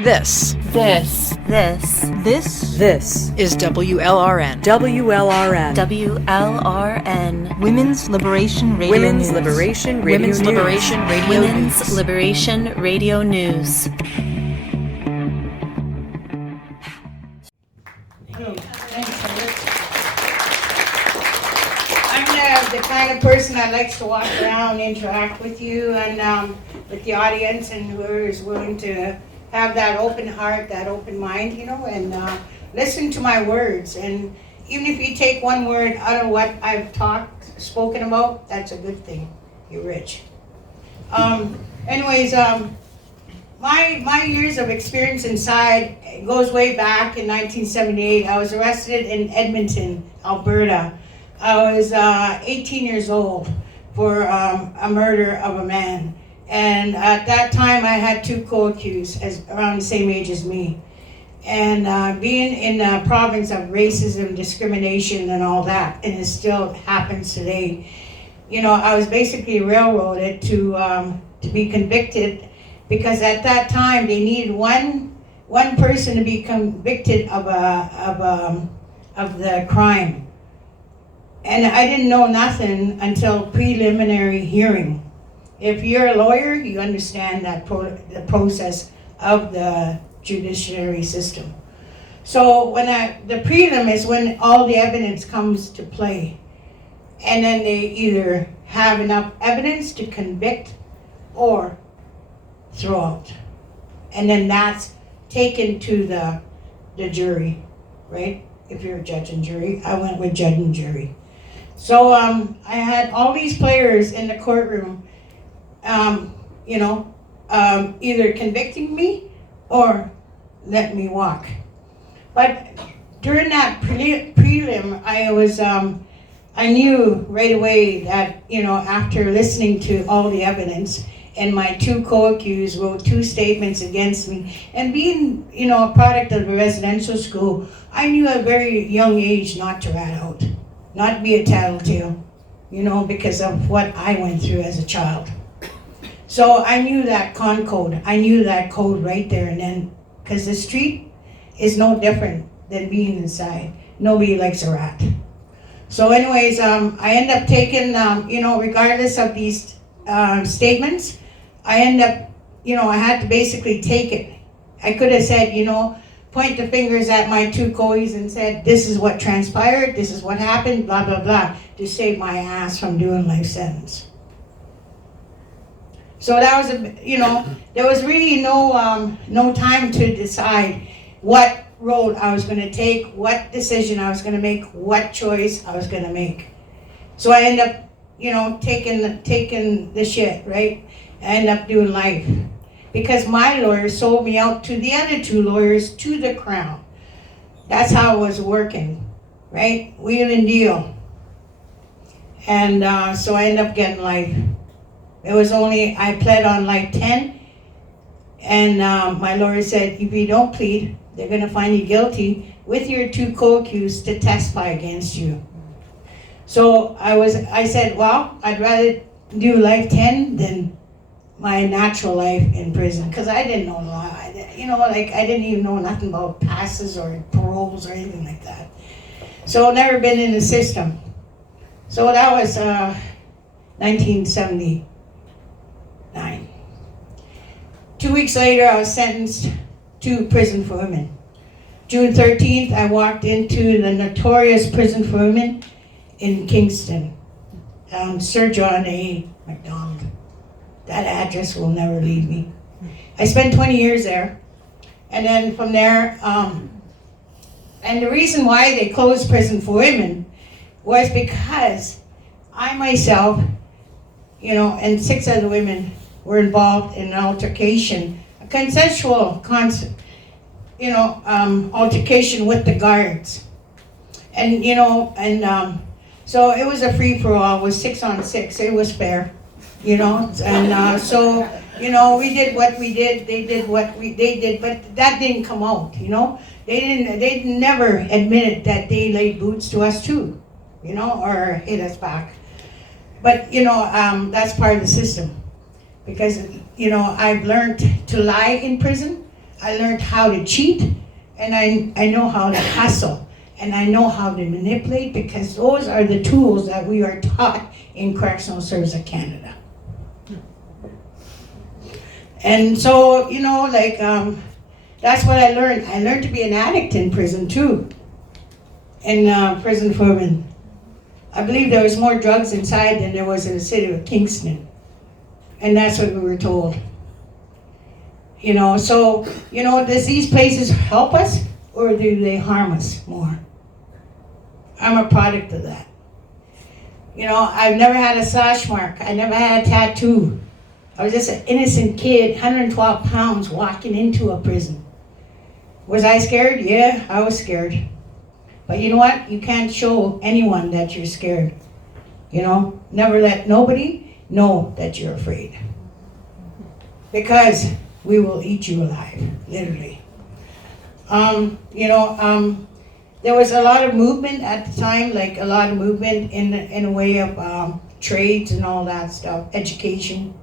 This This is WLRN. WLRN. Women's Liberation Radio Women's News. Liberation Radio Women's News. Liberation Radio Women's News. Liberation Radio News. I'm the kind of person that likes to walk around, interact with you and with the audience, and whoever is willing to have that open heart, that open mind, and listen to my words. And even if you take one word out of what I've spoken about, that's a good thing. You're rich. Anyways, my years of experience inside goes way back in 1978. I was arrested in Edmonton, Alberta. I was 18 years old for a murder of a man. And at that time, I had two co-accused around the same age as me. And being in a province of racism, discrimination, and all that, and it still happens today, I was basically railroaded to be convicted, because at that time they needed one person to be convicted of the crime. And I didn't know nothing until preliminary hearing. If you're a lawyer, you understand that the process of the judiciary system. So when the prelim is when all the evidence comes to play, and then they either have enough evidence to convict or throw out, and then that's taken to the jury, right? If you're a judge and jury, I went with judge and jury. So I had all these players in the courtroom, either convicting me or let me walk. But during that prelim, I knew right away that, after listening to all the evidence, and my two co-accused wrote two statements against me, and being, a product of a residential school, I knew at a very young age not to rat out, not be a tattletale, because of what I went through as a child. So I knew that code. I knew that code right there and then, because the street is no different than being inside. Nobody likes a rat. So anyways, I end up taking, regardless of these statements, I end up, I had to basically take it. I could have said, point the fingers at my two coes and said, this is what transpired, this is what happened, blah, blah, blah, to save my ass from doing life sentence. So that was, there was really no time to decide what road I was going to take, what decision I was going to make, what choice I was going to make. So I end up, taking the shit, right? I end up doing life. Because my lawyer sold me out to the other two lawyers, to the Crown. That's how it was working, right? Wheel and deal. And so I end up getting life. It was I pled on like 10, and my lawyer said, if you don't plead, they're going to find you guilty with your two co-accused to testify against you. So I said, well, I'd rather do life 10 than my natural life in prison, because I didn't know law. I didn't even know nothing about passes or paroles or anything like that. So never been in the system. So that was 1979. 2 weeks later, I was sentenced to prison for women. June 13th, I walked into the notorious prison for women in Kingston, Sir John A. MacDonald. That address will never leave me. I spent 20 years there, and then from there, and the reason why they closed prison for women was because I myself, and 6 other women were involved in an altercation, a consensual altercation with the guards. And, so it was a free-for-all. It was 6 on 6. It was fair, and so, we did what we did, they did what they did, but that didn't come out, They never admitted that they laid boots to us too, or hit us back. But, that's part of the system. Because, I've learned to lie in prison. I learned how to cheat, and I know how to hustle, and I know how to manipulate, because those are the tools that we are taught in Correctional Service of Canada. And so, that's what I learned. I learned to be an addict in prison too, in prison for women. I believe there was more drugs inside than there was in the city of Kingston. And that's what we were told. Does these places help us, or do they harm us more? I'm a product of that. I've never had a slash mark. I never had a tattoo. I was just an innocent kid, 112 pounds, walking into a prison. Was I scared? Yeah, I was scared. But you know what? You can't show anyone that you're scared. Never let nobody know that you're afraid. Because we will eat you alive, literally. There was a lot of movement at the time, like a lot of movement in a way of trades and all that stuff, education.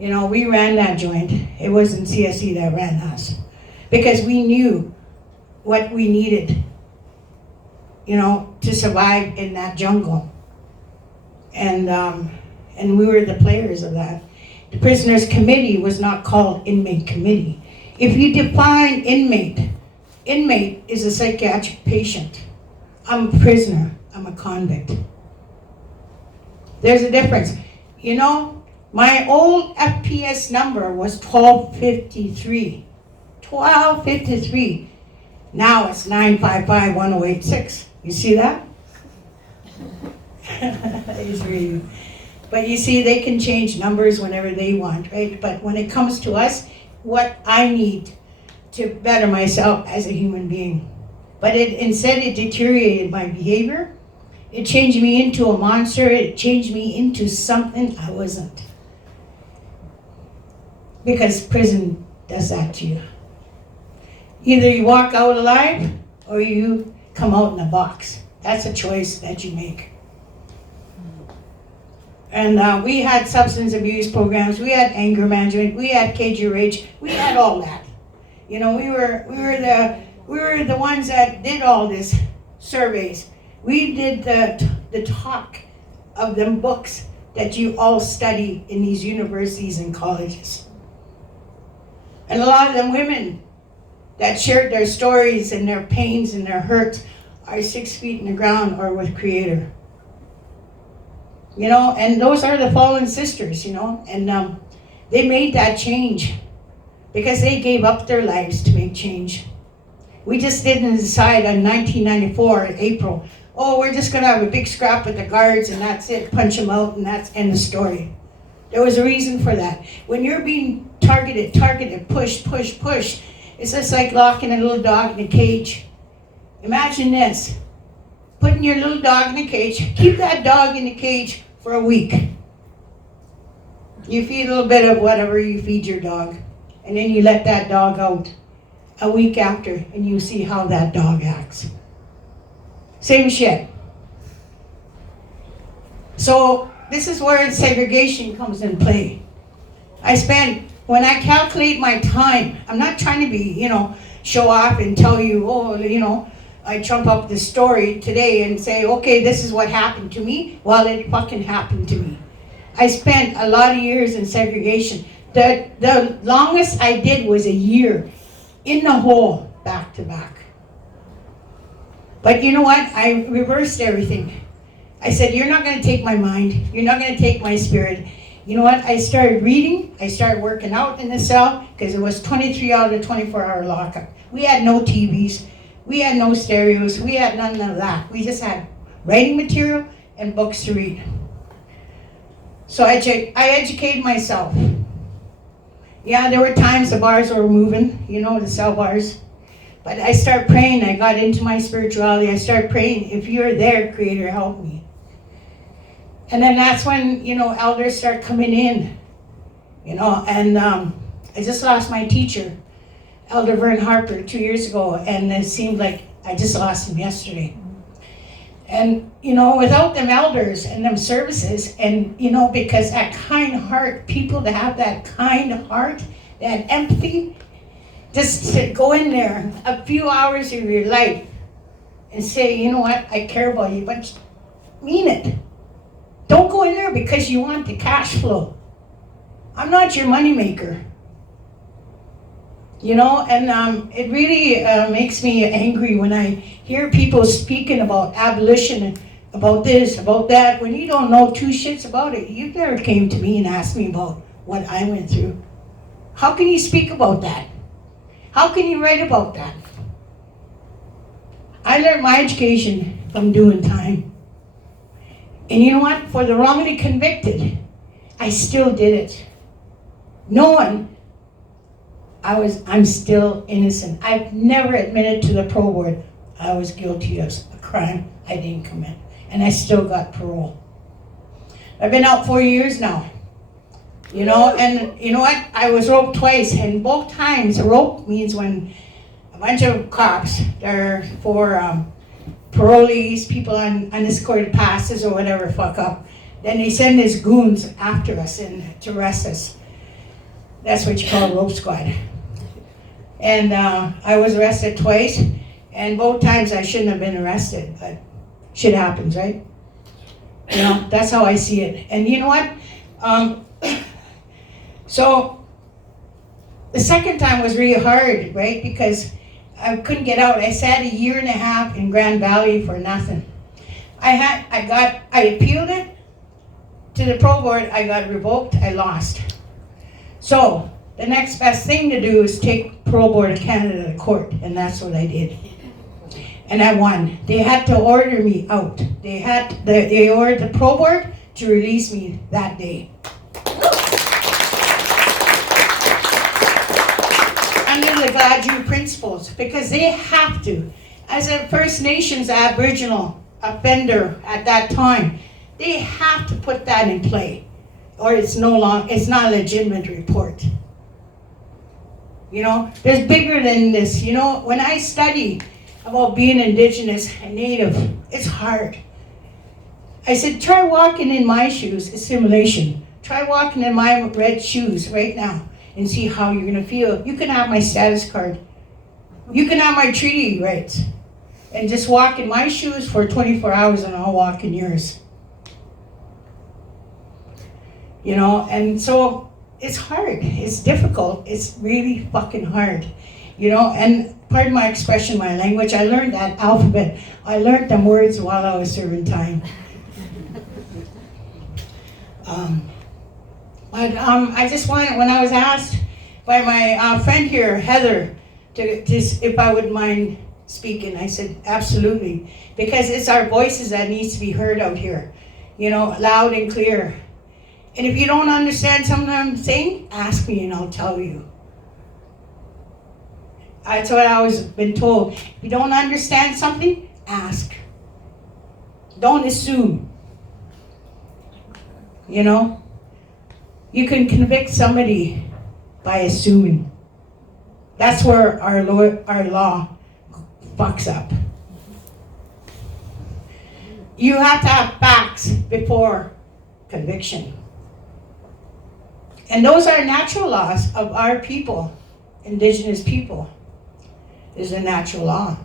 We ran that joint. It wasn't CSE that ran us. Because we knew what we needed, to survive in that jungle. And we were the players of that. The prisoners' committee was not called inmate committee. If you define inmate is a psychiatric patient. I'm a prisoner. I'm a convict. There's a difference. My old FPS number was 1253. 1253. Now it's 955-1086. You see that? But you see, they can change numbers whenever they want, right? But when it comes to us, what I need to better myself as a human being. But instead it deteriorated my behavior. It changed me into a monster. It changed me into something I wasn't. Because prison does that to you. Either you walk out alive or you come out in a box. That's a choice that you make. And we had substance abuse programs, we had anger management, we had KGRH, we had all that. We were the ones that did all this surveys. We did the talk of them books that you all study in these universities and colleges. And a lot of them women that shared their stories and their pains and their hurts are 6 feet in the ground or with Creator. And those are the fallen sisters, and they made that change because they gave up their lives to make change. We just didn't decide in 1994, April, we're just going to have a big scrap with the guards and that's it, punch them out and that's end the story. There was a reason for that. When you're being targeted, pushed, it's just like locking a little dog in a cage. Imagine this, putting your little dog in a cage, keep that dog in the cage for a week. You feed a little bit of whatever you feed your dog, and then you let that dog out a week after, and you see how that dog acts. Same shit. So this is where segregation comes in play. When I calculate my time, I'm not trying to be, show off and tell you, I trump up the story today and say, okay, this is what happened to me. Well, it fucking happened to me. I spent a lot of years in segregation. The longest I did was a year in the hole, back to back. But you know what? I reversed everything. I said, you're not going to take my mind. You're not going to take my spirit. You know what? I started reading. I started working out in the cell because it was 23 out of 24-hour lockup. We had no TVs. We had no stereos. We had none of that. We just had writing material and books to read. So I educated myself. Yeah, there were times the bars were moving, the cell bars. But I started praying. I got into my spirituality. I started praying, if you're there, Creator, help me. And then that's when, elders start coming in, and I just lost my teacher, Elder Vern Harper, 2 years ago, and it seemed like I just lost him yesterday. And, without them elders and them services, and, because that kind heart, people that have that kind heart, that empathy, Just to go in there a few hours of your life and say, you know what, I care about you, but mean it. Don't go in there because you want the cash flow. I'm not your moneymaker. You know, and it really makes me angry when I hear people speaking about abolition and about this, about that, when you don't know two shits about it. You never came to me and asked me about what I went through. How can you speak about that? How can you write about that? I learned my education from doing time. And you know what? For the wrongly convicted, I still did it. Knowing I'm still innocent. I've never admitted to the parole board I was guilty of a crime I didn't commit. And I still got parole. I've been out 4 years now. You know, and you know what? I was roped twice, and both times, rope means when a bunch of cops, they're for parolees, people on unescorted passes or whatever, fuck up. Then they send these goons after us and to arrest us. That's what you call a rope squad. And I was arrested twice, and both times I shouldn't have been arrested, but shit happens, right? You know, that's how I see it. And you know what? So the second time was really hard, right? Because I couldn't get out. I sat 1.5 years in Grand Valley for nothing. I appealed it to the parole board. I got revoked. I lost. So the next best thing to do is take Parole Board of Canada to court, and that's what I did. And I won. They had to order me out. They ordered the Parole Board to release me that day. Under the Gladue principles, because they have to. As a First Nations Aboriginal offender at that time, they have to put that in play, or it's not a legitimate report. You know, there's bigger than this. You know, when I study about being Indigenous and Native, it's hard. I said, try walking in my shoes, assimilation. Try walking in my red shoes right now and see how you're gonna feel. You can have my status card. You can have my treaty rights. And just walk in my shoes for 24 hours and I'll walk in yours. You know, and so it's hard, it's difficult, it's really fucking hard. You know, and pardon my expression, my language, I learned that alphabet. I learned them words while I was serving time. I just wanted, when I was asked by my friend here, Heather, if I would mind speaking, I said, absolutely. Because it's our voices that needs to be heard out here, you know, loud and clear. And if you don't understand something I'm saying, ask me and I'll tell you. That's what I was been told. If you don't understand something, ask. Don't assume. You know? You can convict somebody by assuming. That's where our law fucks up. You have to have facts before conviction. And those are natural laws of our people, Indigenous people, is a natural law.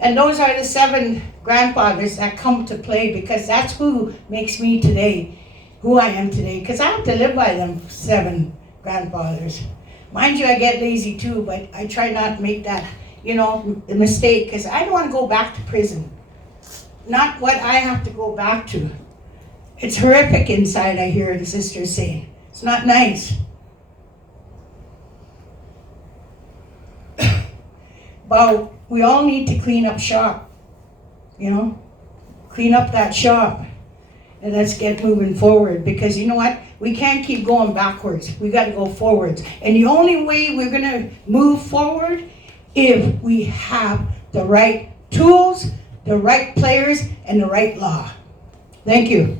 And those are the 7 grandfathers that come to play, because that's who makes me today, who I am today, because I have to live by them 7 grandfathers. Mind you, I get lazy too, but I try not to make that, you know, a mistake, because I don't want to go back to prison. Not what I have to go back to. It's horrific inside, I hear the sisters saying. It's not nice. But we all need to clean up shop, you know? Clean up that shop. And let's get moving forward, because you know what? We can't keep going backwards. We got to go forwards. And the only way we're going to move forward if we have the right tools, the right players, and the right law. Thank you.